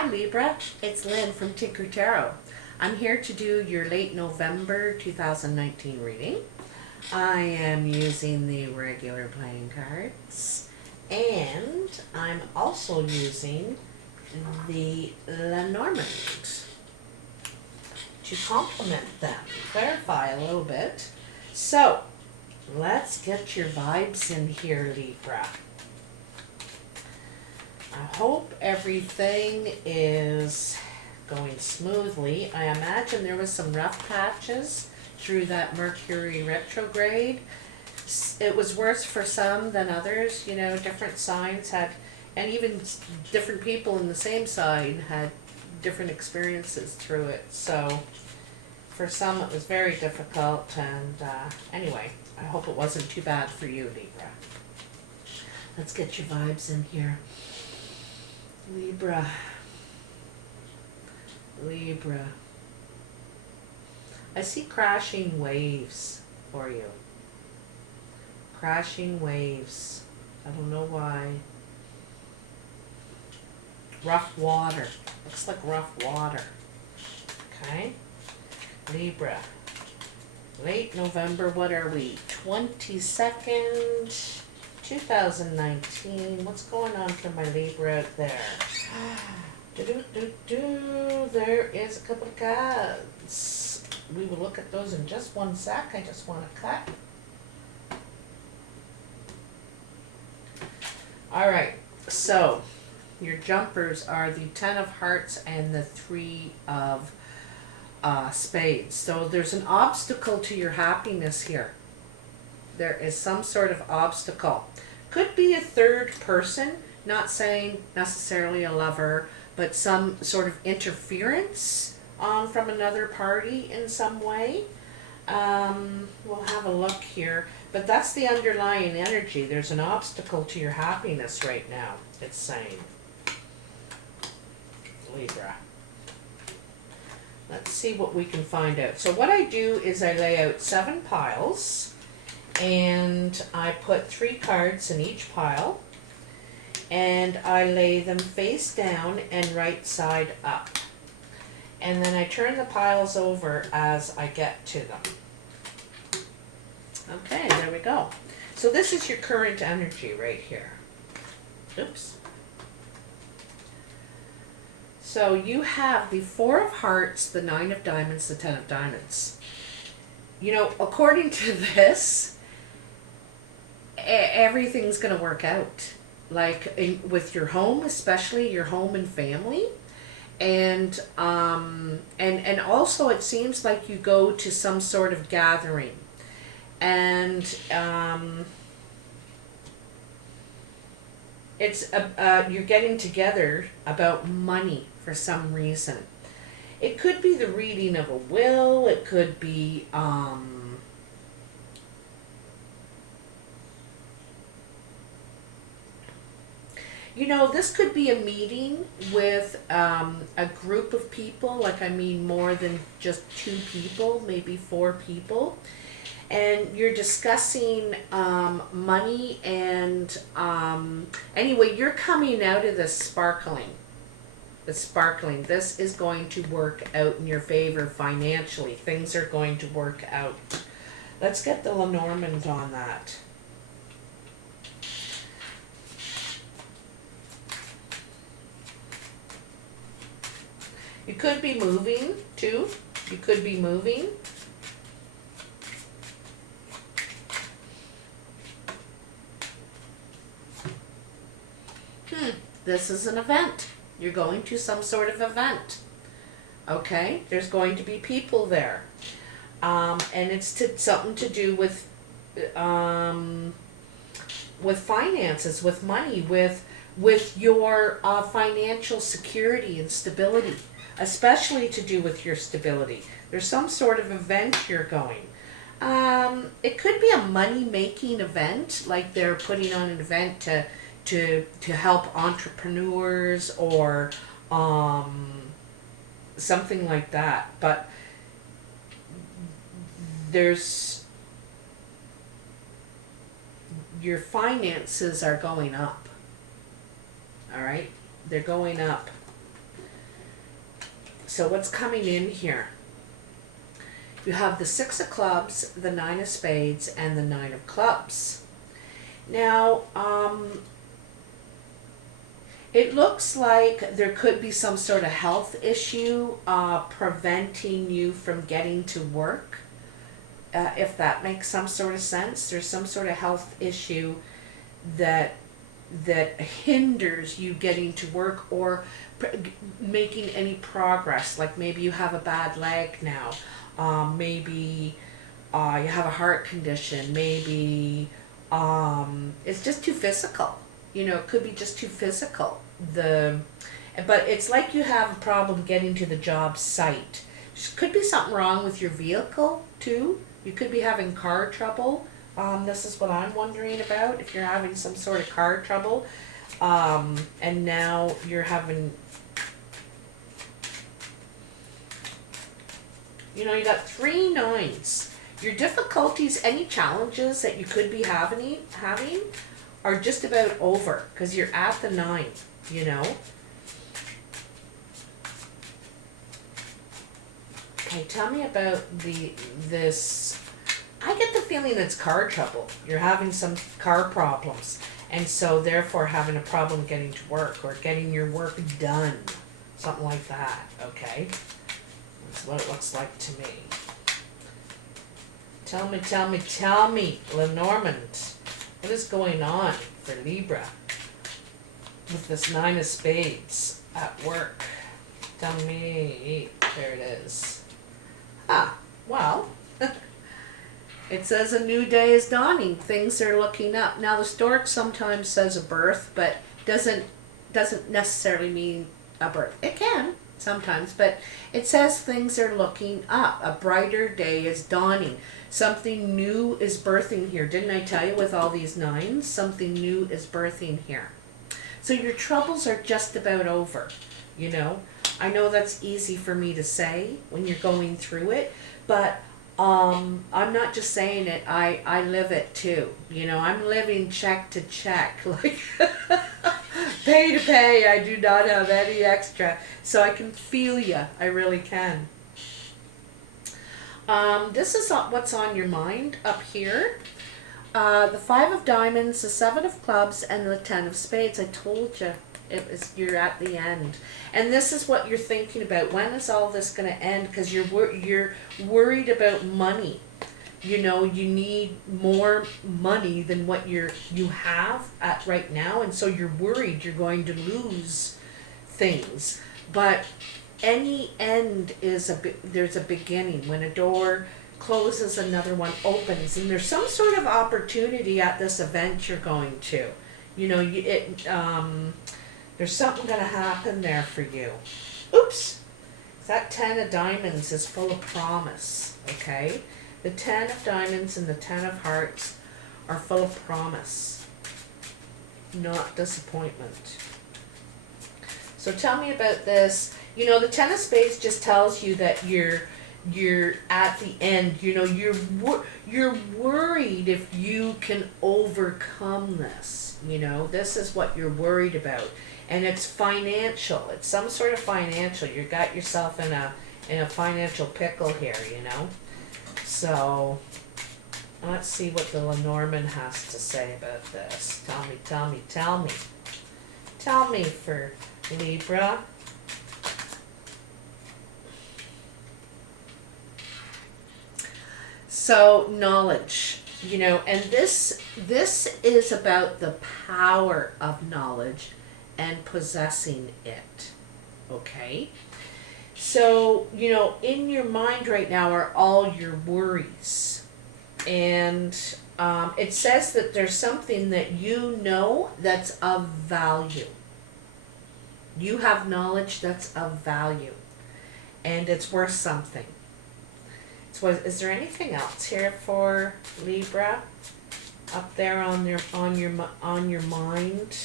Hi Libra, it's Lynn from Tinker Tarot. I'm here to do your late November 2019 reading. I am using the regular playing cards and I'm also using the Lenormand to complement them, clarify a little bit. So let's get your vibes in here, Libra. I hope everything is going smoothly. I imagine there was some rough patches through that Mercury retrograde. It was worse for some than others. You know, different signs had, and even different people in the same sign had different experiences through it. So for some it was very difficult, and anyway, I hope it wasn't too bad for you, Libra. Let's get your vibes in here. Libra. I see crashing waves for you. Crashing waves. I don't know why. Rough water. Looks like rough water. Okay. Libra. Late November, what are we? 22nd. 2019. What's going on for my Libra out there? There is a couple of cards. We will look at those in just one sec. I just want to cut. Alright, so your jumpers are the 10 of hearts and the 3 of spades. So there's an obstacle to your happiness here. There is some sort of obstacle. Could be a third person, not saying necessarily a lover, but some sort of interference from another party in some way. We'll have a look here, but that's the underlying energy. There's an obstacle to your happiness right now, it's saying. Libra. Let's see what we can find out. So what I do is I lay out 7 piles. And I put 3 cards in each pile, and I lay them face down and right side up. And then I turn the piles over as I get to them. Okay, there we go. So this is your current energy right here. Oops. So you have the 4 of hearts, the 9 of diamonds, the 10 of diamonds. You know, according to this, everything's going to work out, like with your home, especially your home and family, and also it seems like you go to some sort of gathering, and it's you're getting together about money for some reason. It could be the reading of a will. It could be you know, this could be a meeting with a group of people, like I mean more than just 2 people, maybe 4 people. And you're discussing money and anyway, you're coming out of this sparkling. This is going to work out in your favor financially. Things are going to work out. Let's get the Lenormand on that. You could be moving, too. You could be moving. This is an event. You're going to some sort of event. Okay? There's going to be people there. And it's something to do with finances, with money, with your financial security and stability. Especially to do with your stability. There's some sort of event you're going. It could be a money-making event, like they're putting on an event to help entrepreneurs or something like that. But there's your finances are going up. All right, they're going up. So what's coming in here? You have the 6 of clubs, the 9 of spades, and the 9 of clubs. Now, it looks like there could be some sort of health issue preventing you from getting to work. If that makes some sort of sense. There's some sort of health issue that hinders you getting to work or making any progress. Like maybe you have a bad leg now. Maybe you have a heart condition. Maybe it's just too physical. You know, it could be just too physical. But it's like you have a problem getting to the job site. Could be something wrong with your vehicle too. You could be having car trouble. This is what I'm wondering about. If you're having some sort of car trouble, and now you're having, you know, you got 3 9s. Your difficulties, any challenges that you could be having are just about over because you're at the 9, you know. Okay, tell me about this. I get the feeling it's car trouble. You're having some car problems, and so therefore having a problem getting to work or getting your work done. Something like that, okay? That's what it looks like to me. Tell me, Lenormand, what is going on for Libra with this 9 of spades at work? Tell me. There it is. Ah, well, it says a new day is dawning. Things are looking up. Now the stork sometimes says a birth, but doesn't necessarily mean a birth. It can sometimes, but it says things are looking up. A brighter day is dawning. Something new is birthing here. Didn't I tell you with all these 9s? Something new is birthing here. So your troubles are just about over, you know. I know that's easy for me to say when you're going through it, but I'm not just saying it, I live it too. You know, I'm living check to check, like pay to pay. I do not have any extra. So I can feel you. I really can. This is what's on your mind up here. The 5 of diamonds, the 7 of clubs, and the 10 of spades. I told you. You're at the end, and this is what you're thinking about. When is all this going to end? Because you're worried about money. You know, you need more money than what you have at right now, and so you're worried you're going to lose things. But any end is there's a beginning. When a door closes, another one opens, and there's some sort of opportunity at this event you're going to. You know, there's something going to happen there for you. Oops. That 10 of diamonds is full of promise, okay? The 10 of diamonds and the 10 of hearts are full of promise, not disappointment. So tell me about this. You know, the 10 of spades just tells you that you're at the end. You know, you're worried if you can overcome this. You know, this is what you're worried about. And it's financial. It's some sort of financial. You got yourself in a financial pickle here, you know. So let's see what the Lenormand has to say about this. Tell me for Libra. So knowledge, you know, and this is about the power of knowledge and possessing it, okay? So, you know, in your mind right now are all your worries. And it says that there's something that you know that's of value. You have knowledge that's of value. And it's worth something. So is there anything else here for Libra? Up there on your mind?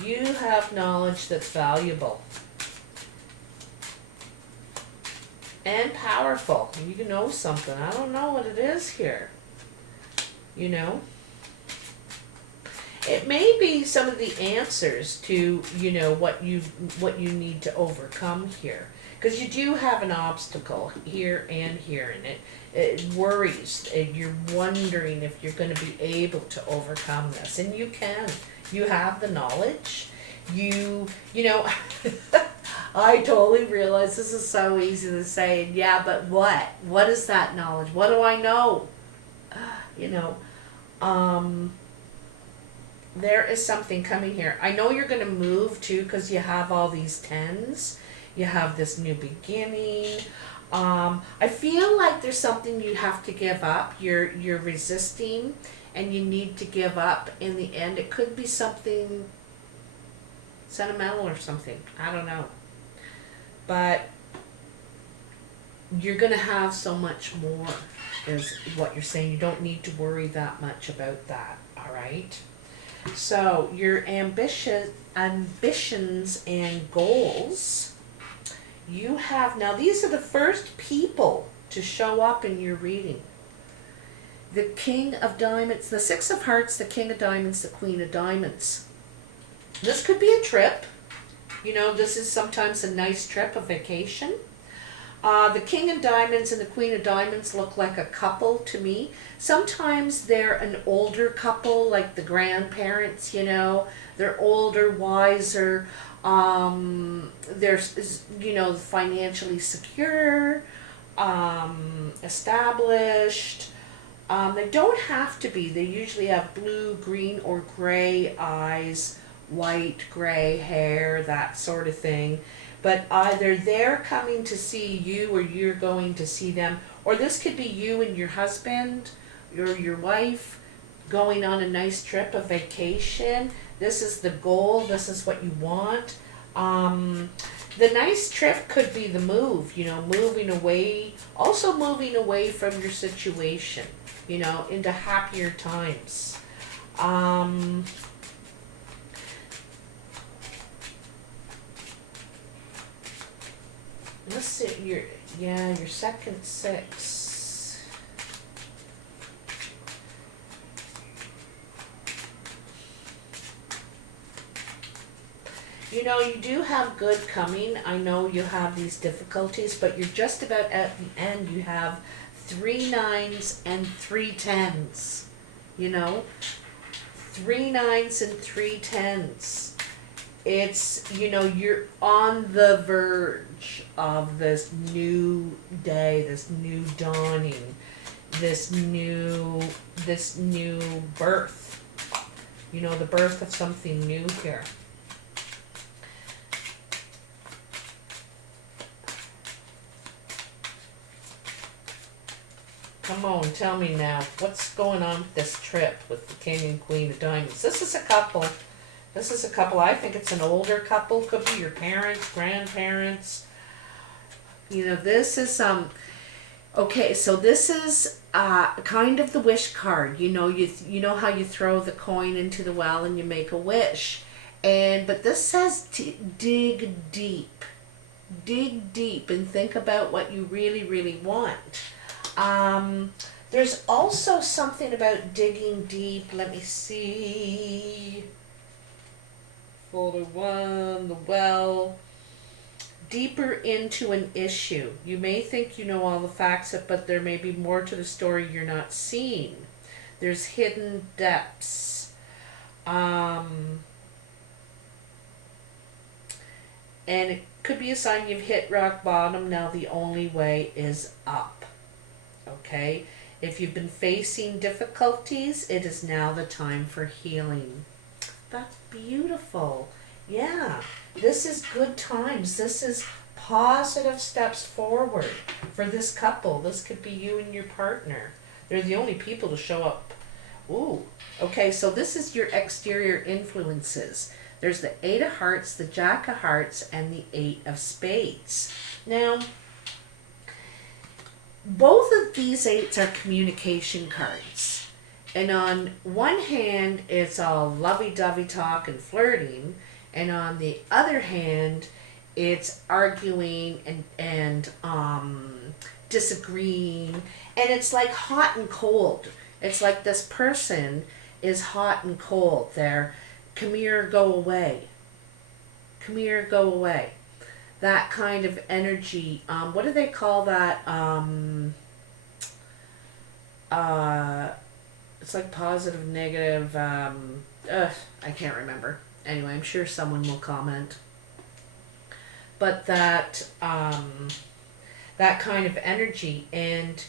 You have knowledge that's valuable and powerful. You know something. I don't know what it is here. You know? it may be some of the answers to, you know, what you need to overcome here. Because you do have an obstacle here, and it worries, and you're wondering if you're going to be able to overcome this. And you can. You have the knowledge. You know, I totally realize this is so easy to say, and yeah, but what? What is that knowledge? What do I know? You know, there is something coming here. I know you're going to move too, because you have all these tens. You have this new beginning. I feel like there's something you have to give up. You're resisting, and you need to give up in the end. It could be something sentimental or something. I don't know. But you're going to have so much more, is what you're saying. You don't need to worry that much about that. All right? So your ambitions and goals, you have, now these are the first people to show up in your reading. The King of Diamonds, the Six of Hearts, the King of Diamonds, the Queen of Diamonds. This could be a trip. You know, this is sometimes a nice trip, a vacation. The King of Diamonds and the Queen of Diamonds look like a couple to me. Sometimes they're an older couple, like the grandparents, you know. They're older, wiser. They're, you know, financially secure, established. They don't have to be. They usually have blue, green, or gray eyes, white, gray hair, that sort of thing. But either they're coming to see you or you're going to see them. Or this could be you and your husband or your wife going on a nice trip, a vacation. This is the goal. This is what you want. The nice trip could be the move, you know, moving away. Also moving away from your situation, you know, into happier times. Let's see, your second six. You know, you do have good coming. I know you have these difficulties, but you're just about at the end. You have 3 9s and 3 10s. You know, 3 9s and 3 10s. It's, you know, you're on the verge of this new day, this new dawning, this new birth. You know, the birth of something new here. Come on, tell me now, what's going on with this trip with the King and Queen of Diamonds? This is a couple. This is a couple. I think it's an older couple. Could be your parents, grandparents. You know, this is okay, so this is kind of the wish card. You know, you know how you throw the coin into the well and you make a wish. But this says dig deep. Dig deep and think about what you really, really want. There's also something about digging deep. Let me see. Folder 1, the well. Deeper into an issue. You may think you know all the facts, but there may be more to the story you're not seeing. There's hidden depths. And it could be a sign you've hit rock bottom. Now the only way is up. Okay? If you've been facing difficulties, it is now the time for healing. That's beautiful. Yeah, this is good times. This is positive steps forward for this couple. This could be you and your partner. They're the only people to show up. Ooh, okay, so this is your exterior influences. There's the 8 of Hearts, the Jack of Hearts, and the 8 of Spades. Now, both of these 8s are communication cards. And on one hand, it's all lovey-dovey talk and flirting. And on the other hand, it's arguing and disagreeing. And it's like hot and cold. It's like this person is hot and cold. They're, come here, go away. Come here, go away. That kind of energy. What do they call that? It's like positive, negative. I can't remember. Anyway, I'm sure someone will comment. But that kind of energy. And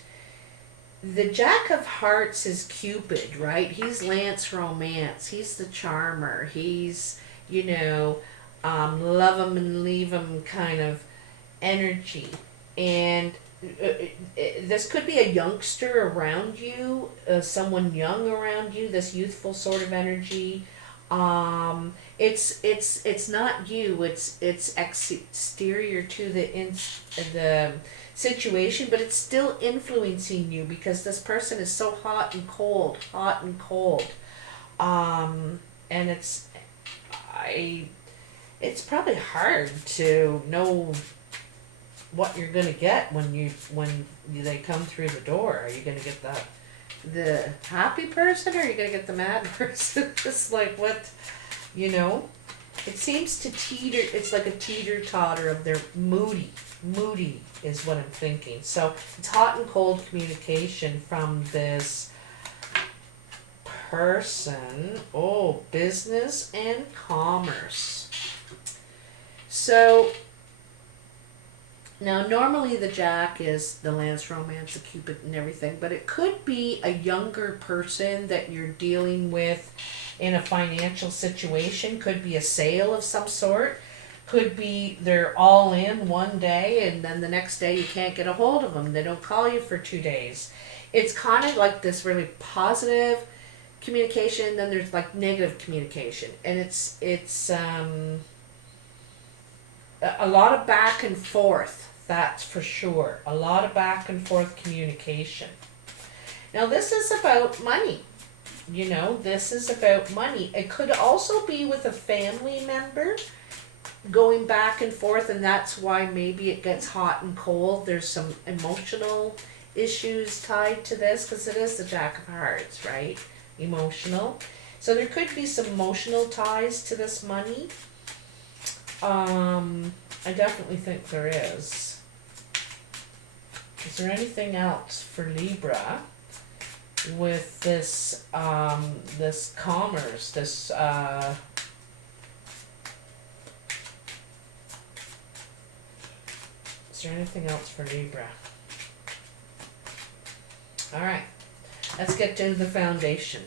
the Jack of Hearts is Cupid, right? He's Lance Romance. He's the charmer. He's, love him and leave him kind of energy. And this could be a youngster around you, someone young around you, this youthful sort of energy. It's not you, it's exterior to the situation, but it's still influencing you because this person is so hot and cold. And it's probably hard to know what you're gonna get when they come through the door. Are you gonna get the happy person, or are you gonna get the mad person? It's like, what, it seems to teeter. It's like a teeter-totter of their moody is what I'm thinking. So it's hot and cold communication from this person. Oh, business and commerce. So now normally the Jack is the Lance Romance, the Cupid and everything, but it could be a younger person that you're dealing with in a financial situation. Could be a sale of some sort. Could be they're all in one day and then the next day you can't get a hold of them. They don't call you for 2 days. It's kind of like this really positive communication, then there's like negative communication. And it's a lot of back and forth, that's for sure. A lot of back and forth communication. Now this is about money. This is about money. It could also be with a family member going back and forth, and that's why maybe it gets hot and cold. There's some emotional issues tied to this because it is the Jack of Hearts, right? Emotional. So there could be some emotional ties to this money. I definitely think there is. Is there anything else for Libra with this this commerce, this is there anything else for Libra? All right, let's get to the foundation.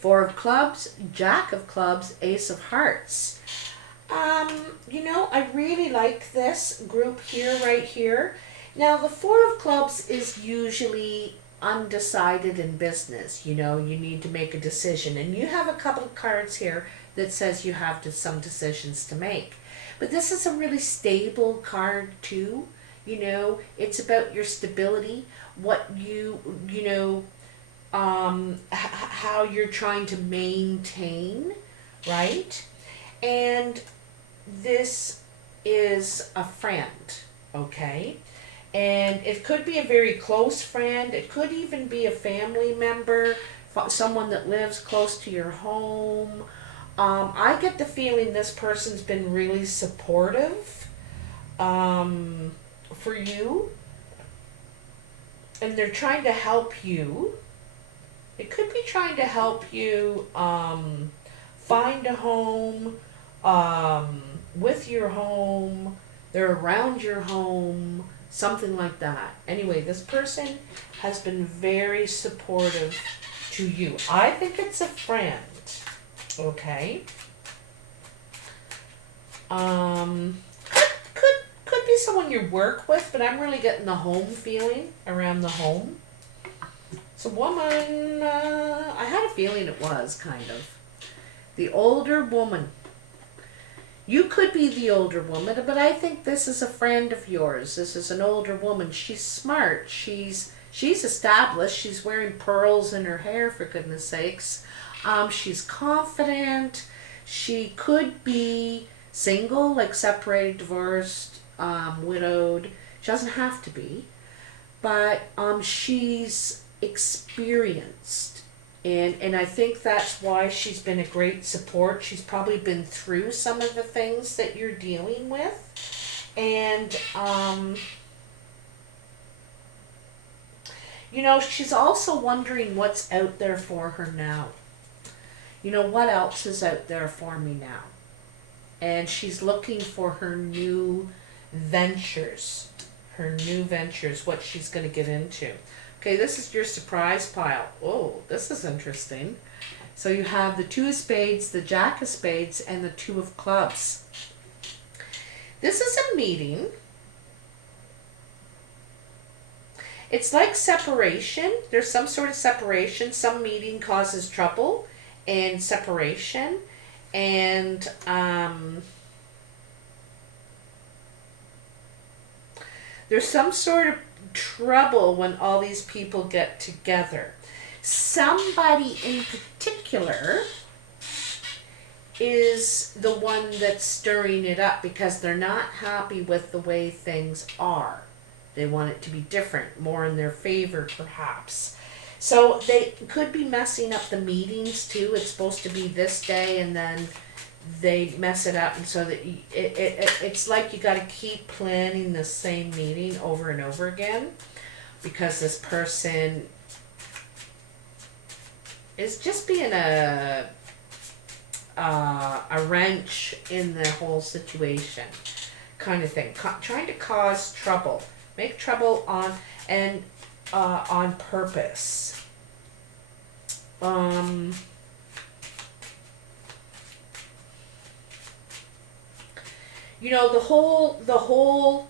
4 of Clubs, Jack of Clubs, Ace of Hearts. I really like this group here, right here. Now, the 4 of Clubs is usually undecided in business. You need to make a decision. And you have a couple of cards here that says you have some decisions to make. But this is a really stable card, too. It's about your stability, what how you're trying to maintain, right? And this is a friend, okay? And it could be a very close friend. It could even be a family member, someone that lives close to your home. I get the feeling this person's been really supportive for you. And they're trying to help you. It could be trying to help you find a home, with your home, they're around your home, something like that. Anyway, this person has been very supportive to you. I think it's a friend, okay? Could be someone you work with, but I'm really getting the home feeling around the home. It's a woman, I had a feeling it was, kind of. The older woman. You could be the older woman, but I think this is a friend of yours. This is an older woman. She's smart. She's established. She's wearing pearls in her hair, for goodness sakes. She's confident. She could be single, like separated, divorced, widowed. She doesn't have to be. But she's experienced. And I think that's why she's been a great support. She's probably been through some of the things that you're dealing with. And, you know, she's also wondering what's out there for her now. You know, what else is out there for me now? And she's looking for her new ventures. Her new ventures, what she's going to get into. Okay, this is your surprise pile. Oh, this is interesting. So you have the 2 of spades, the Jack of spades, and the 2 of clubs. This is a meeting. It's like separation. There's some sort of separation. Some meeting causes trouble and separation. And there's some sort of trouble when all these people get together. Somebody in particular is the one that's stirring it up because they're not happy with the way things are. They want it to be different, more in their favor perhaps. So they could be messing up the meetings too. It's supposed to be this day and then they mess it up, and so that it's like you got to keep planning the same meeting over and over again because this person is just being a wrench in the whole situation kind of thing, trying to cause trouble, make trouble on purpose. You know, the whole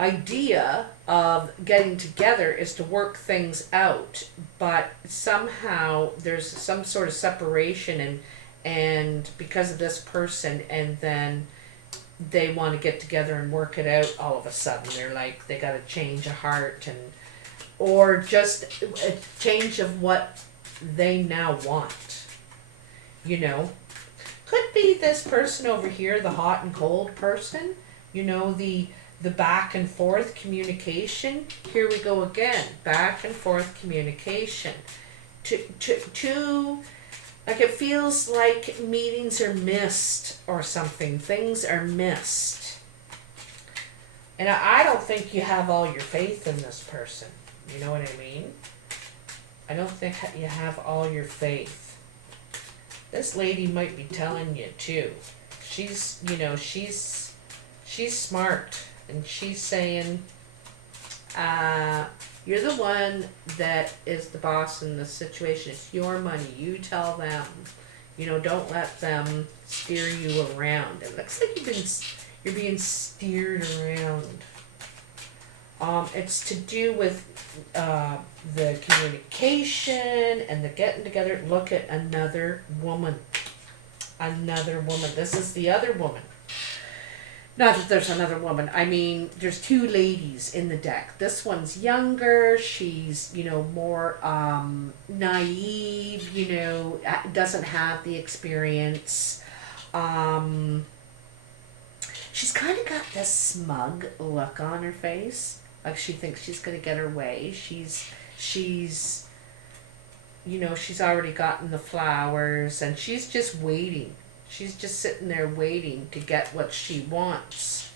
idea of getting together is to work things out, but somehow there's some sort of separation and because of this person, and then they want to get together and work it out all of a sudden. They're like, they got a change of heart or just a change of what they now want, you know. Could be this person over here, the hot and cold person, you know, the back and forth communication. Here we go again, back and forth communication. Like it feels like meetings are missed or something. Things are missed. And I don't think you have all your faith in this person. You know what I mean? I don't think you have all your faith. This lady might be telling you too. She's, you know, she's smart, and she's saying, you're the one that is the boss in this situation. It's your money. You tell them. You know, don't let them steer you around. It looks like you're being steered around. It's to do with the communication and the getting together. Look at another woman. Another woman. This is the other woman. Not that there's another woman. I mean, there's 2 ladies in the deck. This one's younger. She's, you know, more naive, you know, doesn't have the experience. She's kind of got this smug look on her face. Like she thinks she's going to get her way. She's, you know, she's already gotten the flowers and she's just waiting. She's just sitting there waiting to get what she wants.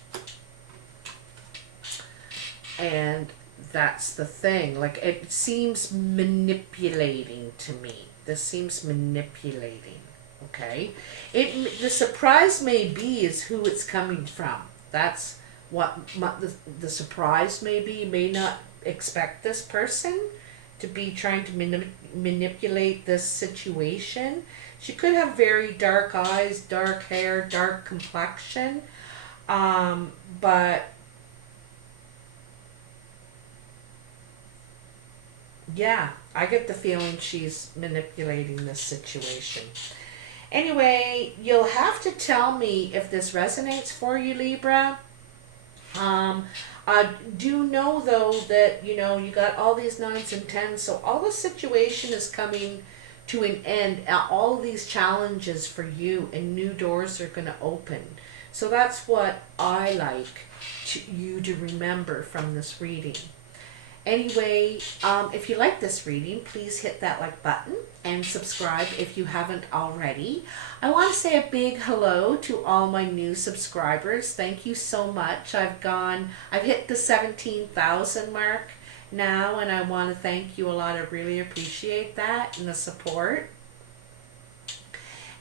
And that's the thing. Like, it seems manipulating to me. This seems manipulating. Okay? The surprise may be is who it's coming from. That's what the surprise may be. You may not expect this person to be trying to manipulate this situation. She could have very dark eyes, dark hair, dark complexion, but yeah, I get the feeling she's manipulating this situation. Anyway, you'll have to tell me if this resonates for you, Libra. I do know though that, you know, you got all these 9s and 10s, so all the situation is coming to an end. All of these challenges for you and new doors are going to open. So that's what I like you to remember from this reading. Anyway, if you like this reading, please hit that like button and subscribe if you haven't already. I want to say a big hello to all my new subscribers. Thank you so much. I've hit the 17,000 mark now, and I want to thank you a lot. I really appreciate that and the support.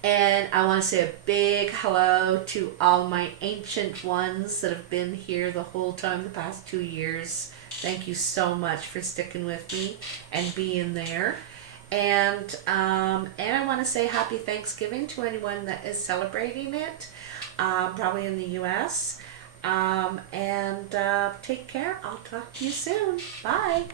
And I want to say a big hello to all my ancient ones that have been here the whole time, the past 2 years. Thank you so much for sticking with me and being there. And I want to say happy Thanksgiving to anyone that is celebrating it, probably in the U.S. Take care. I'll talk to you soon. Bye.